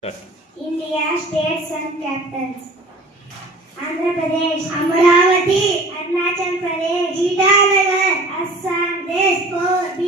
India states and capitals: Andhra Pradesh, Amravati, Arunachal Pradesh, Itanagar, Assam, Dispur,